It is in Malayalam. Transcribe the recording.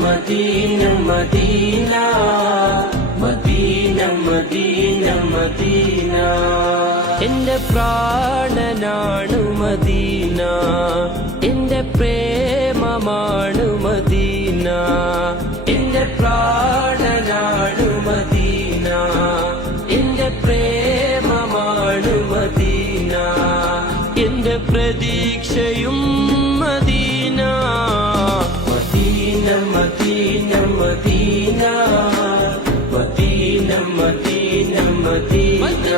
Medina Medina Medina Medina Medina എന്റെ പ്രാണനാണു മദീന എന്റെ പ്രേമമാണു മദീന എന്റെ പ്രാണനാണു മദീന എന്റെ പ്രേമമാണു മദീന എന്റെ പ്രതീക്ഷയും Medina Medina Medina Medina Medina Medina Medina